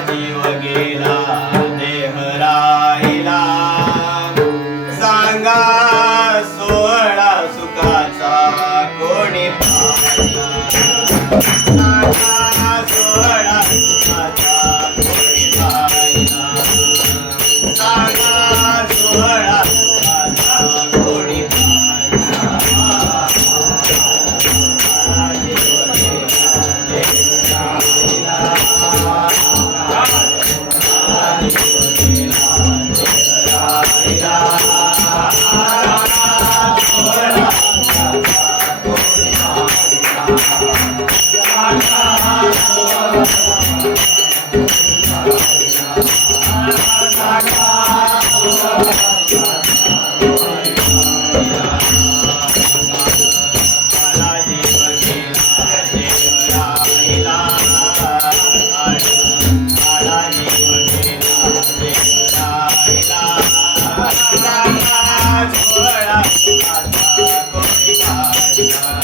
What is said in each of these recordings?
ಜೀವಗೆ Yeah.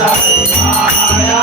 हरे माया